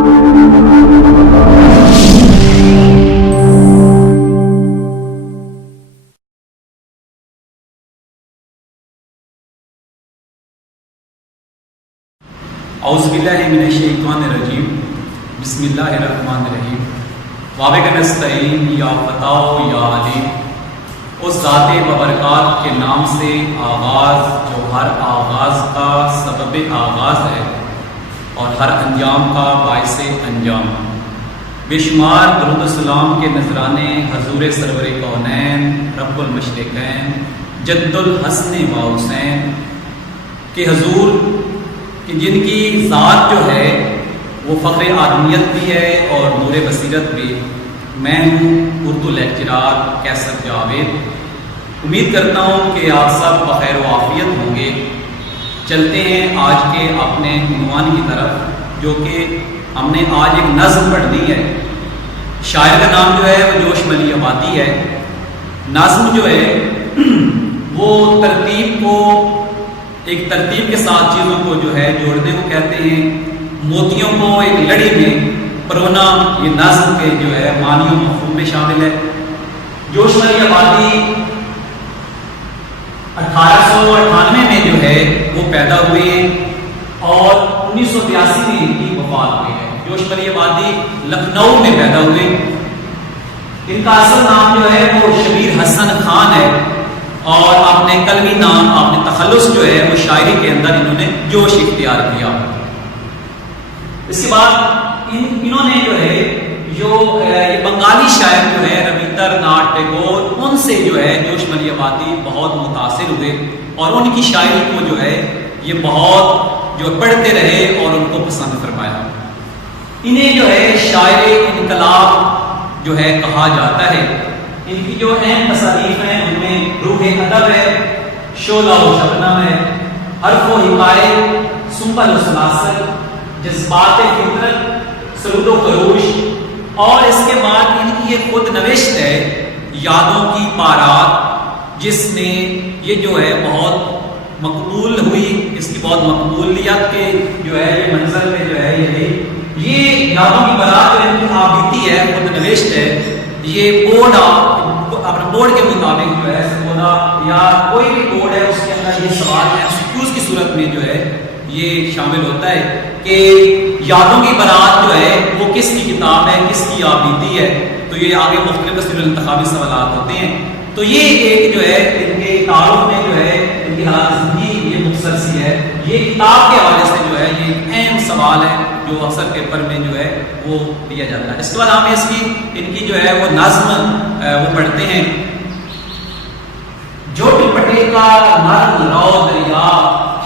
اعوذ باللہ من الشیطان الرجیم بسم اللہ الرحمن الرحیم وابق نستعین یا فتح یا علیم اس ذات ببرکات کے نام سے آغاز جو ہر آغاز کا سبب آغاز ہے اور ہر انجام کا باعث انجام. بے شمار درود السلام کے نذرانے حضور سرور کونین رب المشرقین جد الحسن و حسین کہ حضور کہ جن کی ذات جو ہے وہ فخر آدمیت بھی ہے اور نور بصیرت بھی. میں ہوں اردو لیکچرار کیسر جاوید. امید کرتا ہوں کہ آپ سب بخیر و عافیت ہوں گے. چلتے ہیں آج کے اپنے عنوان کی طرف جو کہ ہم نے آج ایک نظم پڑھنی ہے. شاعر کا نام جو ہے وہ جوش ملی آبادی ہے. نظم جو ہے وہ ترتیب کو ایک ترتیب کے ساتھ چیزوں کو جو ہے جوڑنے کو کہتے ہیں. موتیوں کو ایک لڑی میں پرونا یہ نظم کے جو ہے معنی و مفہوم میں شامل ہے. جوش ملی آبادی 1898 میں جو ہے وہ پیدا ہوئے ہیں اور 1982 میں ان کی وفات ہوئی ہے. جوش ملی آبادی لکھنؤ میں پیدا ہوئے. ان کا اصل نام جو ہے وہ شبیر حسن خان ہے اور اپنے قلمی نام اپنے تخلص جو ہے وہ شاعری کے اندر انہوں نے جوش اختیار کیا. اس کے بعد انہوں نے جو ہے یہ بنگالی شاعر جو ہے ربیندر ناتھ ٹیگور ان سے جو ہے جوش ملی آبادی بہت متاثر ہوئے اور ان کی شاعری کو جو ہے یہ بہت جو پڑھتے رہے اور ان کو پسند فرمایا. انہیں جو ہے شاعر انقلاب جو ہے کہا جاتا ہے. ان کی جو اہم تصانیف ہیں ان میں روح ادب ہے، شعلہ و شبنم ہے، حرف و حکایت، سنبل و سلاسل، جذبات فطرت، سرود و خروش. اور اس کے بعد ان کی یہ خود نوشت ہے یادوں کی بارات جس میں یہ جو ہے بہت مقبول ہوئی. اس کی بہت مقبولیت کے جو ہے یہ منظر پہ جو ہے یہ یادوں کی بارات جو ان کی آبیتی ہے خود نوشت ہے. یہ بورڈ اپنے بورڈ کے مطابق جو ہے سودا یا کوئی بھی بورڈ ہے اس کے اندر یہ سوال ہے سکوز کی صورت میں جو ہے یہ شامل ہوتا ہے کہ یادوں کی بارات جو ہے وہ کس کی کتاب ہے، کس کی آبیتی ہے. تو یہ آگے مختلف تصویر انتخابی سوالات ہوتے ہیں. تو یہ ایک جو ہے ان کے تعارف میں جو ہے ان کی حالات زندگی یہ مختصر سی ہے. یہ کتاب کے حوالے سے جو ہے یہ ایک اہم سوال ہے جو اکثر پیپر میں جو ہے وہ دیا جاتا ہے. اس کے بعد ہم اس کی ان کی جو ہے وہ نظم وہ پڑھتے ہیں. جھوٹ پٹے کا نرم رو دریا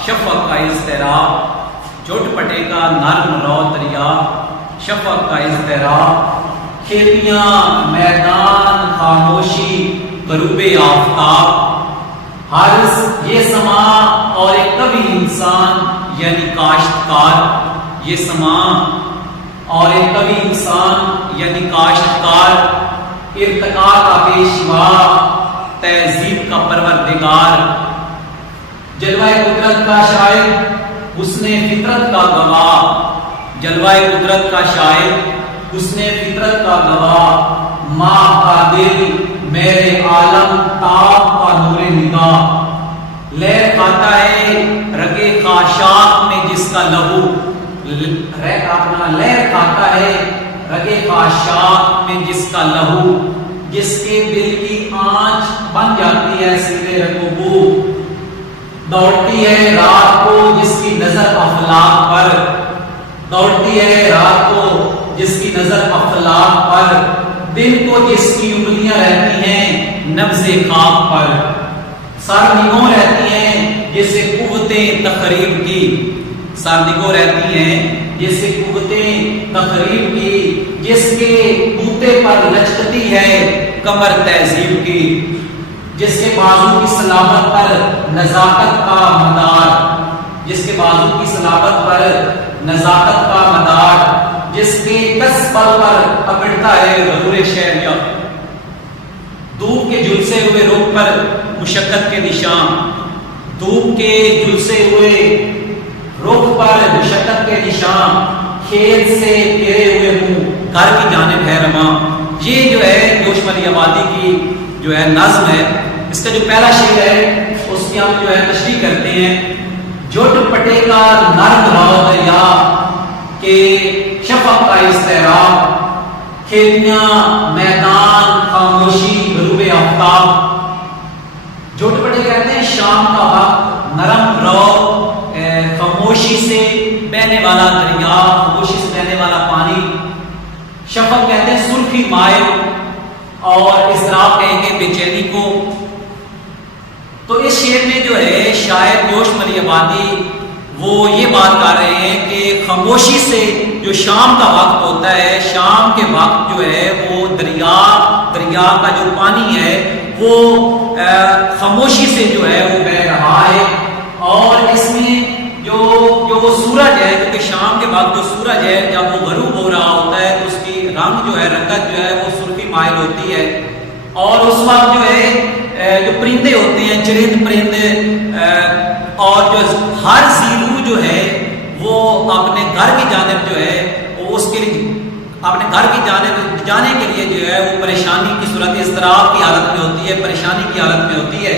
شفق کا اضطراب، جھوٹ پٹے کا نرم رو دریا شفق کا اضطراب، کھیتیاں میدان خاموشی غروب آفتاب، حارث یہ سما اور ایک کبھی انسان یعنی کاشتکار، یہ سما اور ایک کبھی انسان یعنی کاشتکار، ارتقا کا پیشوا تہذیب کا پروردگار، جلوہ قدرت کا شاعر حسن فطرت کا گواہ، جلوہ قدرت کا شاعر حسن فطرت کا گواہ، ماں کا دل میرے عالم تاب کا نور نگاہ، لہر کھاتا ہے رگے خاشاک میں جس کا لہو، لہر کھاتا ہے رگے خاشاک میں جس کا لہو، جس کے دل کی آنچ بن جاتی ہے سرے رگ و بو، دوڑتی ہے رات کو جس کی نظر افلاک پر، دوڑتی ہے رات کو جس کی نظر افلاک پر، دن کو جس کی انگلیاں رہتی ہیں نبض خاک پر، سر نگوں رہتی ہیں جیسے قوتیں تقریب کی، سر نگوں رہتی ہیں جیسے قوتیں تقریب کی، جس کے بوتے پر لچکتی ہے کمر تہذیب کی، جس کے بازو کی سلامت پر نزاکت کا مدار، جس کے بازو کی سلامت پر نزاکت کا مدار، جس کے کس پل پر پکڑتا ہے غرور شہریہ، دھوپ کے جھلسے ہوئے رخ پر مشقت کے نشان، دھوپ کے جھلسے ہوئے رخ پر مشقت کے نشان، کھیت سے گھیرے ہوئے ہوں گھر کی جانب ہے رواں. یہ جو ہے جوش والی آبادی کی جو ہے نظم ہے. اس کا جو پہلا شعر ہے اس کی ہم جو ہے تشریح کرتے ہیں. جھٹ پٹے کا نرم راؤ دریا کہ شفق کا استحراب، کھیتیاں میدان خاموشی غروب آفتاب. جھٹ پٹے کہتے ہیں شام کا وقت، نرم رو خاموشی سے بہنے والا دریا، خاموشی سے بہنے والا پانی. شفق کہتے ہیں سرخی مائل، اور اضطراب کہیں گے بے چینی کو. تو اس شعر میں جو ہے شاید جوش مری آبادی وہ یہ بات کر رہے ہیں کہ خاموشی سے جو شام کا وقت ہوتا ہے، شام کے وقت جو ہے وہ دریا کا جو پانی ہے وہ خاموشی سے جو ہے وہ بہ رہا ہے. اور اس میں جو وہ سورج ہے، کیونکہ شام کے وقت جو سورج ہے جب وہ غروب ہو رہا ہوتا ہے تو اس کی رنگ جو ہے، رنگت جو ہے وہ سرخی مائل ہوتی ہے. اور اس وقت جو ہے جو پرندے ہوتے ہیں، چرند پرندے، اور جو ہر زیرو جو ہے وہ اپنے گھر کی جانب جو ہے وہ اس کے لیے اپنے گھر کی جانب جانے کے لیے جو ہے وہ پریشانی کی صورت، اضطراب کی حالت میں ہوتی ہے، پریشانی کی حالت میں ہوتی ہے.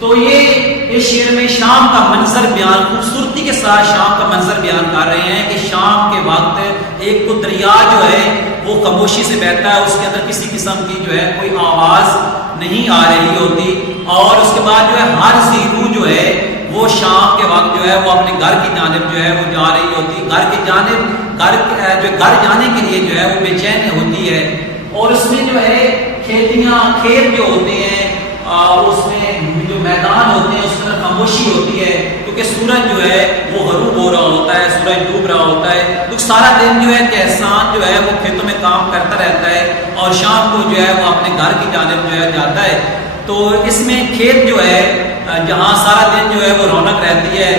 تو یہ اس شعر میں شام کا منظر بیان، خوبصورتی کے ساتھ شام کا منظر بیان کر رہے ہیں کہ شام کے وقت ایک تو دریا جو ہے وہ خاموشی سے بہتا ہے، اس کے اندر کسی قسم کی جو ہے کوئی آواز نہیں آ رہی ہوتی. اور اس کے بعد جو ہے ہر زیرو جو ہے وہ شام کے وقت جو ہے وہ اپنے گھر کی جانب جو ہے وہ جا رہی ہوتی، گھر کی جانب، گھر جانے کے لیے جو ہے وہ بے چین ہوتی ہے. اور اس میں جو ہے کھیت جو ہوتے ہیں، اس میں جو میدان ہوتے ہیں اس کے اندر خاموشی ہوتی ہے، کیونکہ سورج جو ہے وہ غروب ہو رہا ہوتا ہے، سورج ڈوب رہا ہوتا ہے. تو سارا دن جو ہے کسان جو ہے وہ کھیتوں میں کام کرتا رہتا ہے، اور شام کو جو ہے وہ اپنے گھر کی جانب جو ہے جاتا ہے. تو اس میں کھیت جو ہے جہاں سارا دن جو ہے وہ رونق رہتی ہے،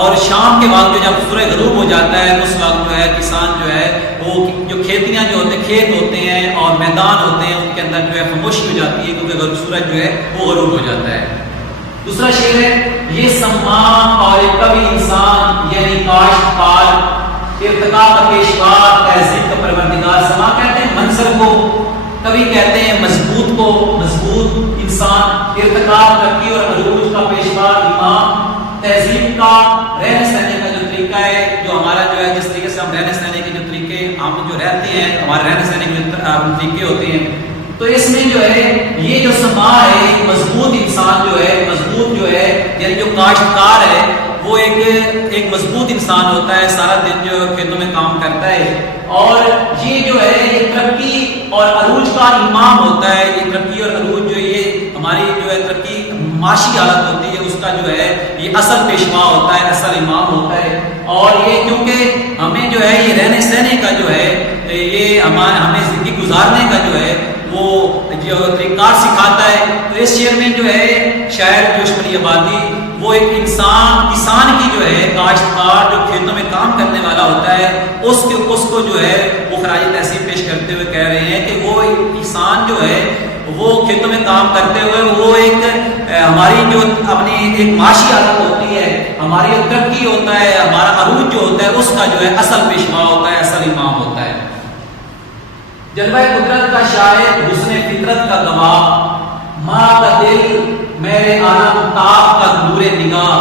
اور شام کے وقت جب سورج غروب ہو جاتا ہے تو اس وقت جو ہے کسان جو ہے وہ جو کھیتیاں جو ہوتے ہیں، کھیت ہوتے ہیں اور میدان ہوتے ہیں، ان کے اندر جو ہے خاموشی ہو جاتی ہے، کیونکہ سورج جو ہے وہ غروب ہو جاتا ہے. دوسرا شعر ہے یہ سما اور کبھی انسان یعنی کاشتکار، ارتقا کا پیشوا، تہذیب کا پروردگار. سما کہتے ہیں منظر کو، کبھی کہتے ہیں مضبوط کو، مضبوط انسان، ارتقا ترقی اور عروج کا پیشوا امام، تہذیب کا رہنے سہنے کا جو طریقہ ہے، جو ہمارا جو ہے جس طریقے سے ہم رہنے سہنے کے جو طریقے ہم جو رہتے ہیں، ہمارے رہنے سہنے کے جو طریقے ہوتے ہیں. تو اس میں جو ہے یہ جو سما ہے، مضبوط انسان جو ہے، مضبوط جو ہے یعنی جو کاشتکار ہے وہ ایک مضبوط انسان ہوتا ہے، سارا دن جو کھیتوں میں کام کرتا ہے. اور یہ جو ہے یہ ترقی اور عروج کا امام ہوتا ہے. یہ ترقی اور عروج جو یہ ہماری جو ہے ترقی معاشی حالت ہوتی ہے، اس کا جو ہے یہ اصل پیشوا ہوتا ہے، اصل امام ہوتا ہے. اور یہ کیونکہ ہمیں جو ہے یہ رہنے سہنے کا جو ہے یہ ہمیں زندگی گزارنے کا جو ہے وہ جو طریقہ سکھاتا ہے. تو اس شعر میں جو ہے شاعر جوش مری آبادی وہ ایک انسان، کسان کی جو ہے، کاشتکار جو کھیتوں میں کام کرنے والا ہوتا ہے، اس کو جو ہے وہ خراج تحسین پیش کرتے ہوئے کہہ رہے ہیں کہ وہ کسان جو ہے وہ کھیتوں میں کام کرتے ہوئے وہ ایک ہماری جو اپنی ایک معاشی حالت ہوتی ہے، ہماری جو ترقی ہوتا ہے، ہمارا عروج جو ہوتا ہے، اس کا جو ہے اصل پیشوا ہوتا ہے، اصل امام ہوتا ہے. جلوہ قدرت کا شاہد، حسن فطرت کا گواہ، ماں کا دل میرے عالم تاب کا نور نگاہ.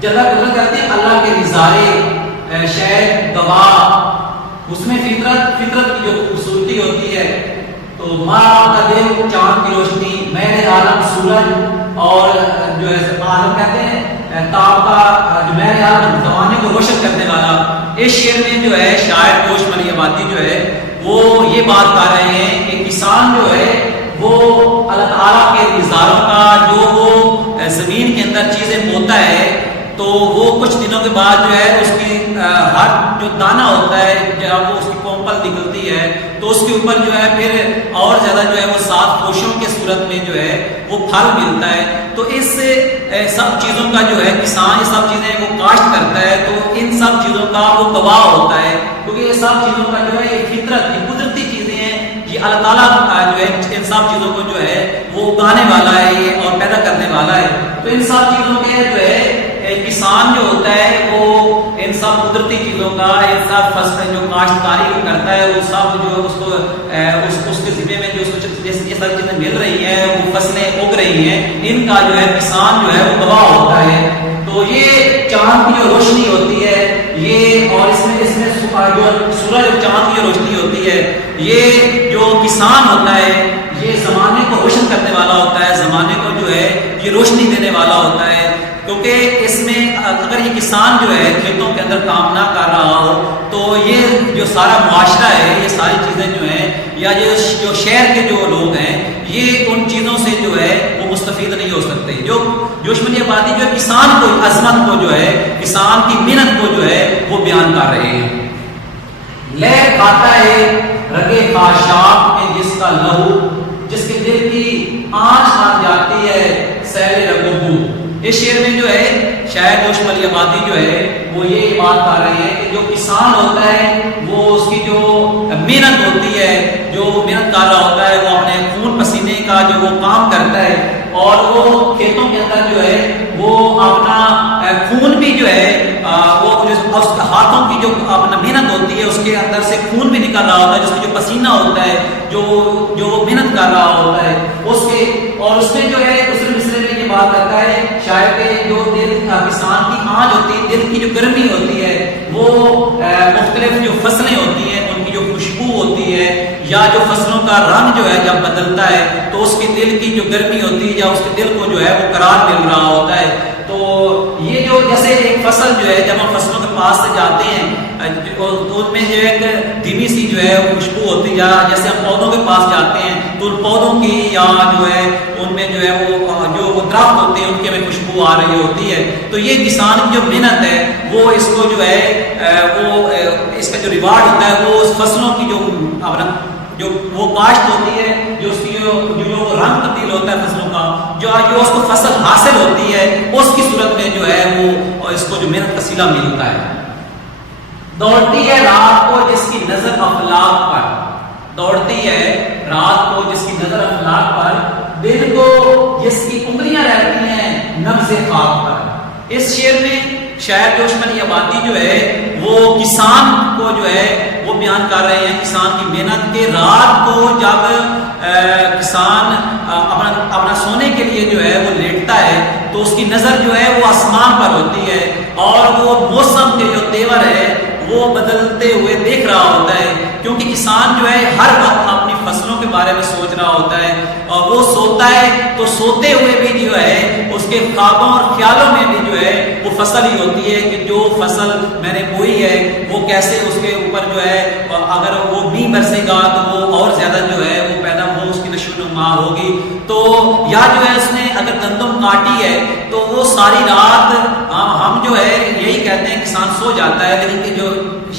جلوہ قدرت کہتے ہیں اللہ کے نظارے، شاہد، گواہ، حسن فطرت کی جو خوبصورتی ہوتی ہے. تو ماں کا دل چاند کی روشنی، میرے عالم سورج، اور جو ہے عالم کہتے ہیں تاب کا، جو میرے عالم زمانے کو روشن کرنے والا. اس شعر میں جو ہے شاعر جوش مری آبادی جو ہے وہ یہ بات کر رہے ہیں کہ کسان جو ہے وہ اللہ تعالیٰ کے نظاروں کا جو وہ زمین کے اندر چیزیں بوتا ہے، تو وہ کچھ دنوں کے بعد جو ہے اس کی ہر جو دانہ ہوتا ہے جب وہ اس کی کومپل نکلتی ہے تو اس کے اوپر جو ہے پھر اور زیادہ جو ہے وہ 7 پوشوں کے صورت میں جو ہے وہ پھل ملتا ہے. تو اس سب چیزوں کا جو ہے کسان یہ سب چیزیں وہ کاشت کرتا ہے، تو ان سب چیزوں کا وہ گواہ ہوتا ہے، کیونکہ یہ سب چیزوں کا جو ہے یہ فطرت کی قدرتی چیزیں ہیں، یہ اللہ تعالیٰ جو ہے ان سب چیزوں کو جو ہے وہ اگانے والا ہے یہ اور پیدا کرنے والا ہے. تو ان سب چیزوں کے جو ہے کسان جو ہوتا ہے وہ ان سب سب قدرتی چیزوں کا، یہ سب فصل جو کاشتکاری کرتا ہے وہ سب جو اس کو اس کے ذمے میں جو جیسے یہ ساری چیزیں مل رہی ہیں، وہ فصلیں اگ رہی ہیں، ان کا جو ہے کسان جو ہے وہ گواہ ہوتا ہے۔ تو یہ چاند کی جو روشنی ہوتی ہے یہ، اور اس میں جو سورج اور چاند کی جو روشنی ہوتی ہے، یہ جو کسان ہوتا ہے یہ زمانے کو روشن کرنے والا ہوتا ہے، زمانے کو جو ہے یہ روشنی دینے والا ہوتا ہے۔ کیونکہ اس میں اگر یہ کسان جو ہے کھیتوں کے اندر کام نہ کر رہا ہو تو یہ جو سارا معاشرہ ہے، یہ ساری چیزیں جو ہیں، یا جو شہر کے جو لوگ ہیں، یہ ان چیزوں سے جو ہے وہ مستفید نہیں ہو سکتے۔ جو شمالی آبادی جو ہے کسان کو، عظمت کو جو ہے، کسان کی محنت کو جو ہے وہ بیان کر رہے ہیں۔ لہر کھاتا ہے رگے خاشاک میں جس کا لہو، جس کے دل کی آنچ بن جاتی ہے سیل رگو بو۔ اس شعر میں جو ہے شاید جو شمالی آبادی جو ہے وہ یہ بات کر رہے ہیں کہ جو کسان ہوتا ہے وہ اس کی جو محنت ہوتی ہے، جو محنت کر رہا ہوتا ہے، وہ اپنے خون پسینے کا جو وہ کام کرتا ہے، اور وہ کھیتوں کے اندر جو ہے وہ اپنا خون بھی جو ہے وہ اس ہاتھوں کی جو اپنا محنت ہوتی ہے اس کے اندر سے خون بھی نکل رہا ہوتا ہے، جس کی جو پسینہ ہوتا ہے، جو محنت کر رہا ہوتا ہے اس کے، اور اس میں جو ہے دوسرے مصرے میں یہ بات کرتا ہے شاید کہ جو دل کسان کی آنچ ہوتی ہے، دل کی جو گرمی ہوتی ہے، وہ مختلف جو فصلیں ہوتی ہیں ان کی جو خوشبو ہوتی ہے، یا جو فصلوں کا رنگ جو ہے جب بدلتا ہے تو اس کے دل کی جو گرمی ہوتی ہے یا اس کے دل کو جو ہے وہ قرار مل رہا ہوتا ہے۔ تو یہ جو جیسے ایک فصل جو ہے جب ہم فصلوں کے پاس سے جاتے ہیں تو ان میں جو ایک دھیمی سی جو ہے خوشبو ہوتی ہے، یا جیسے ہم پودوں کے پاس جاتے ہیں تو ان پودوں کی یا جو ہے ان میں جو ہے وہ درخت ہوتے ہیں ان کے میں خوشبو آ رہی ہوتی ہے۔ تو یہ کسان کی جو محنت ہے وہ اس کو جو ہے وہ اس کا جو ریوارڈ ہوتا ہے وہ اس فصلوں کی جو وہ کاشت ہوتی ہے، جو اس کی جو رنگ تبدیل ہوتا ہے فصلوں کا، جو اس کو فصل حاصل ہوتی ہے، اس کی صورت میں جو ہے وہ اس کو جو محنت کا صلہ ملتا ہے۔ دوڑتی ہے رات کو جس کی نظر افلاک پر، دوڑتی ہے رات کو جس کی نظر افلاک پر، دل کو جس کی انگلیاں رہتی ہیں نبض خاک پر۔ اس شعر میں شاید جو شمالی آبادی جو ہے وہ کسان کو جو ہے وہ بیان کر رہے ہیں، کسان کی محنت کے، رات کو جب کسان اپنا سونے کے لیے جو ہے وہ لیٹتا ہے تو اس کی نظر جو ہے وہ آسمان پر ہوتی ہے، اور وہ موسم کے جو تیور ہے وہ بدلتے ہوئے دیکھ رہا ہوتا ہے، کیونکہ کسان جو ہے ہر وقت اپنی فصلوں کے بارے میں سوچ رہا ہوتا ہے، اور وہ سوتا ہے تو سوتے ہوئے بھی جو ہے اس کے خوابوں اور خیالوں میں بھی جو ہے وہ فصل ہی ہوتی ہے کہ جو فصل میں نے بوئی ہے وہ کیسے اس کے اوپر جو ہے اگر وہ بھی برسے گا تو وہ اور زیادہ جو ہے وہ پیدا ہو، اس کی نشو و نما ہوگی۔ تو یا جو ہے اس نے اگر گندم کاٹی ہے تو وہ ساری رات ہم جو ہے یہی کہتے ہیں کسان سو جاتا ہے، لیکن کہ جو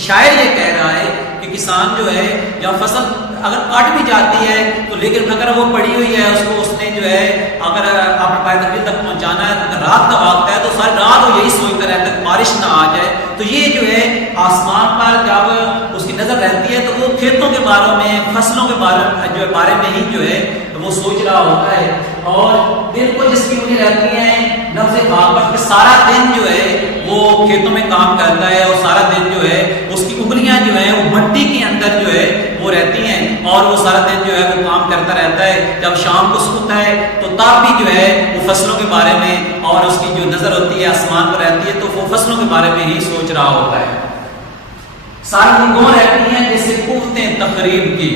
شاعر یہ کہہ رہا ہے کہ کسان جو ہے یا فصل اگر کاٹ بھی جاتی ہے تو لیکن اگر وہ پڑی ہوئی ہے اس نے جو ہے اگر اپنے پائیداری تک پہنچانا ہے، اگر رات کا وقت ہے تو ساری رات وہ یہی سوچتا رہتا ہے بارش نہ آ جائے۔ تو یہ جو ہے آسمان پر جب اس کی نظر رہتی ہے تو وہ کھیتوں کے بارے میں، فصلوں کے بارے میں ہی جو ہے وہ سوچ رہا ہوتا ہے، اور دل کو جس کی انگلی رہتی ہیں نبض خاک پر، سارا دن جو ہے وہ کھیتوں میں کام کرتا ہے، اور سارا دن جو ہے اس کی انگلیاں جو ہیں وہ مٹی کے اندر جو ہے وہ رہتی ہیں، اور وہ سارا دن جو ہے وہ کام کرتا رہتا ہے۔ جب شام کو سوتا ہے تو تب بھی جو ہے وہ فصلوں کے بارے میں، اور اس کی جو نظر ہوتی ہے آسمان پر رہتی ہے تو وہ فصلوں کے بارے میں ہی سوچ رہا ہوتا ہے۔ ساری نگاہ رہتی ہیں جیسے کوفتیں تقریب کی،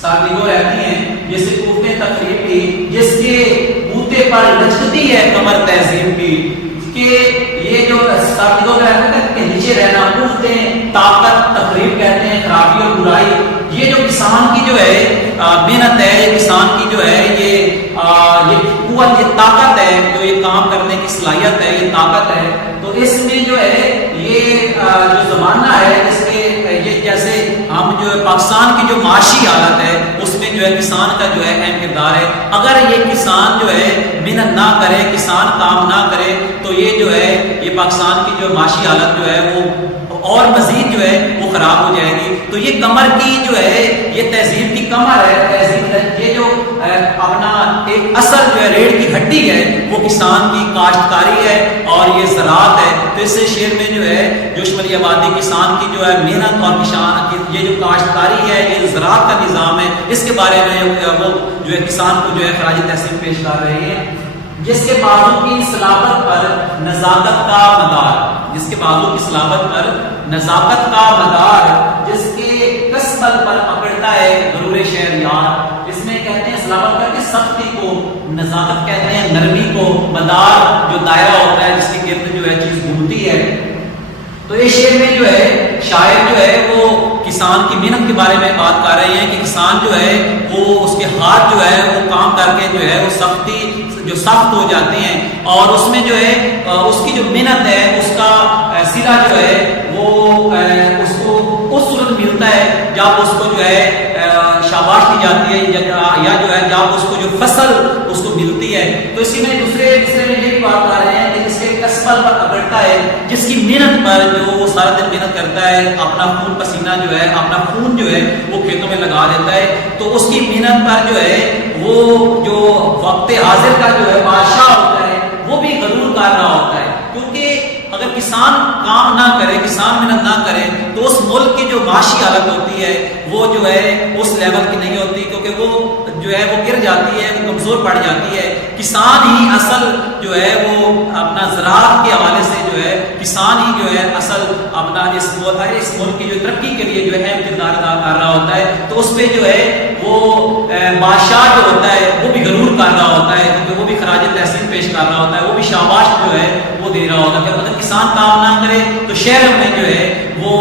ساری نگاہ رہتی ہیں جیسے کوفتیں تقریب کی، جس کے بوتے پر لچکتی ہے کمر تہذیب کی، کہ یہ جو ساری نگاہ رہتے ہیں کہ نیچے رہنا، کوفتیں طاقت تقریب کہتے ہیں، خرابی اور برائی۔ یہ جو کسان کی جو ہے محنت ہے، کسان کی جو ہے یہ قوت، یہ طاقت ہے، جو یہ کام کرنے کی صلاحیت ہے، یہ طاقت ہے۔ تو اس میں جو ہے یہ جو زمانہ ہے اس کے یہ جیسے ہم جو پاکستان کی جو معاشی حالت ہے اس میں جو ہے کسان کا جو ہے اہم کردار ہے۔ اگر یہ کسان جو ہے محنت نہ کرے، کسان کام نہ کرے تو یہ جو ہے یہ پاکستان کی جو معاشی حالت جو ہے وہ اور مزید جو ہے وہ خراب ہو جائے گی۔ تو یہ کمر کی جو ہے یہ تہذیب کی کمر ہے، تہذیب یہ جو اپنا ایک اصل جو ہے ریڑھ کی ہڈی ہے وہ کسان کی کاشتکاری ہے اور یہ زراعت ہے۔ تو اس سے شعر میں جو ہے جو شمالی آبادی کسان کی جو ہے محنت اور کسان کی یہ جو کاشتکاری ہے، یہ زراعت کا نظام ہے، اس کے بارے میں وہ جو ہے کسان کو جو ہے خراج تحسین پیش کر رہے ہیں۔ جس کے بازو کی صلابت پر نزاکت کا مدار، جس کے بازو کی صلابت پر نزاکت کا مدار، جس کے قسمت پر پکڑتا ہے غرور شہریار۔ اس میں کہتے ہیں صلابت کر کے سختی کو، نزاکت کہتے ہیں نرمی کو، مدار جو دائرہ ہوتا ہے جس کے گرد جو ہے چیز گھومتی ہے۔ تو اس شعر میں جو ہے شاعر جو ہے وہ کسان کی محنت کے بارے میں بات کر رہے ہیں کہ کسان جو ہے وہ اس کے ہاتھ جو ہے وہ کام کر کے جو ہے وہ سختی جو سخت ہو جاتے ہیں اور اس میں جو ہے اس کی جو محنت ہے اس کا صلہ جو ہے وہ اس کو اس صورت ملتا ہے جب اس کو جو ہے شاباش دی جاتی ہے یا جو ہے جب اس کو جو فصل اس کو ملتی ہے۔ تو اسی میں دوسرے میں یہ بھی بات کر رہے ہیں کہ جس کے کسبل پر پکڑتا ہے، جس کی محنت پر جو وہ سارا دن محنت کرتا ہے، اپنا خون پسینہ جو ہے اپنا خون جو ہے وہ کھیتوں میں لگا دیتا ہے، تو اس کی محنت پر جو ہے وہ جو وقت حاضر کا جو ہے بادشاہ ہوتا ہے وہ بھی غرور کر رہا ہوتا ہے، کیونکہ اگر کسان کام نہ کرے، کسان محنت نہ کرے تو اس ملک کی جو معاشی حالت ہوتی ہے وہ جو ہے اس لیول کی نہیں ہوتی، کیونکہ وہ جو ہے وہ گر جاتی ہے، وہ کمزور پڑ جاتی ہے۔ کسان ہی اصل جو ہے وہ اپنا زراعت کے حوالے سے جو ہے کسان ہی جو ہے اصل اپنا اس ملک کی جو ترقی کے لیے جو ہے اہم کردار ادا کر رہا ہوتا ہے۔ تو اس پہ جو ہے وہ بادشاہ جو ہوتا ہے وہ بھی غرور کر رہا ہوتا ہے، کیونکہ وہ بھی خراج تحسین پیش کر رہا ہوتا ہے، وہ بھی شاباش جو ہے وہ دے رہا ہوتا ہے کہ اگر کسان کام نہ کرے تو شہروں میں جو ہے وہ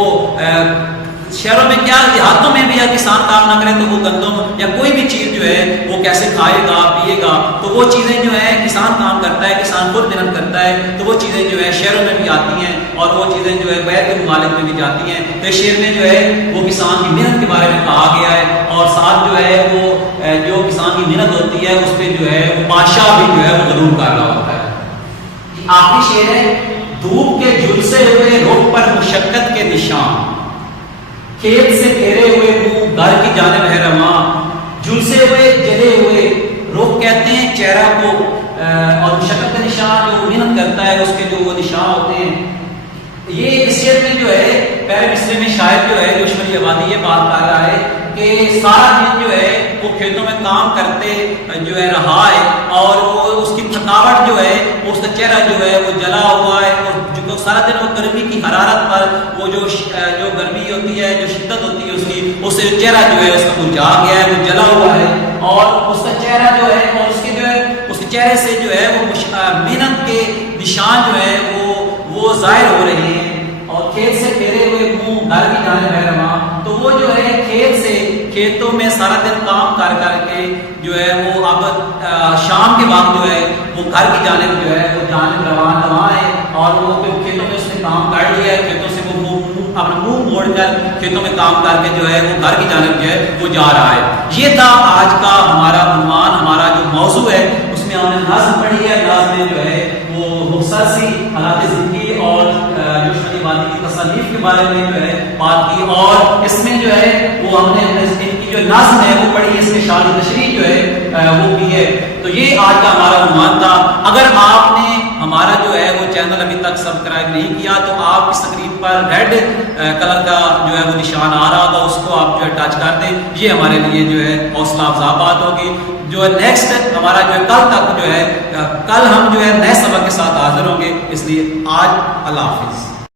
شہروں میں کیا دیہاتوں میں بھی یا کسان کام نہ کرے تو وہ گندم یا کوئی بھی چیز جو ہے وہ کیسے کھائے گا پیے گا، تو وہ چیزیں جو ہے کسان کام کرتا ہے، کسان خود محنت کرتا ہے، تو وہ چیزیں جو ہے شہروں میں بھی آتی ہیں اور وہ چیزیں جو ہے غیر کے ممالک میں بھی جاتی ہیں۔ تو شعر میں جو ہے وہ کسان کی محنت کے بارے میں کہا گیا ہے اور ساتھ جو ہے وہ جو کسان کی محنت ہوتی ہے اس پہ جو ہے وہ بادشاہ بھی جو ہے وہ ضرور کر رہا ہوتا ہے۔ آخری شعر ہے، دھوپ کے جھلسے ہوئے رخ پر مشقت کے نشان، کھیت سے پھیرے ہوئے منہ گھر کی جانب ہے رواں، جھلسے ہوئے جلے ہوئے، رخ کہتے ہیں چہرہ کو اور مشقت کا نشان جو محنت کرتا ہے اس کے جو وہ نشان ہوتے ہیں۔ یہ اس شعر میں جو ہے پہلے مصرے میں شاعر جو ہے جو شمالی آبادی یہ بات کر رہا ہے کہ سارا دن جو ہے وہ کھیتوں میں کام کرتے جو ہے رہا ہے اور وہ اس کی تھکاوٹ جو ہے اس کا چہرہ جو ہے وہ جلا ہوا ہے اور جو سارا دن وہ گرمی کی حرارت پر وہ جو گرمی ہوتی ہے جو شدت ہوتی ہے اس سے چہرہ جو ہے اس کا مرجھا گیا ہے، وہ جلا ہوا ہے اور اس کا چہرہ جو ہے اور اس کے جو ہے اس کے چہرے سے جو ہے وہ محنت کے نشان جو ہے وہ ظاہر ہو رہے ہیں۔ اور کھیت سے پھیرے ہوئے منہ گھر کی جانب ہے رواں، تو وہ جو ہے کھیتوں میں سارا دن کام کر کے جو ہے وہ اب شام کے وقت جو ہے وہ گھر کی جانب جو ہے وہ جانب رواں ہے اور وہ کھیتوں میں اس نے کام کر لیا ہے، کھیتوں سے وہ اپنا منہ موڑ کر کھیتوں میں کام کر کے جو ہے وہ گھر کی جانب جو ہے وہ جا رہا ہے۔ یہ تھا آج کا ہمارا عنوان، ہمارا جو موضوع ہے اس میں ہم نے نظم پڑھی ہے، نظم میں جو ہے وہ مختصر سی حالات زندگی اور جو شمالی آبادی کی تصانیف کے بارے میں جو ہے بات کی اور اس میں جو ہے وہ ہم نے ان کی جو نظم ہے وہ پڑھی، اس میں شان تشریح جو ہے وہ کی ہے۔ تو یہ آج کا ہمارا عنوان تھا۔ اگر آپ نے ہمارا جو ہے وہ چینل ابھی تک سبسکرائب نہیں کیا تو آپ اس تقریب پر ریڈ کلر کا جو ہے وہ نشان آ رہا ہوگا، اس کو آپ جو ہے ٹچ کر دیں، یہ ہمارے لیے جو ہے حوصلہ افزا بات ہوگی۔ جو ہے نیکسٹ ہمارا جو ہے کل تک جو ہے کل ہم جو ہے نئے سبق کے ساتھ حاضر ہوں گے، اس لیے آج اللہ حافظ۔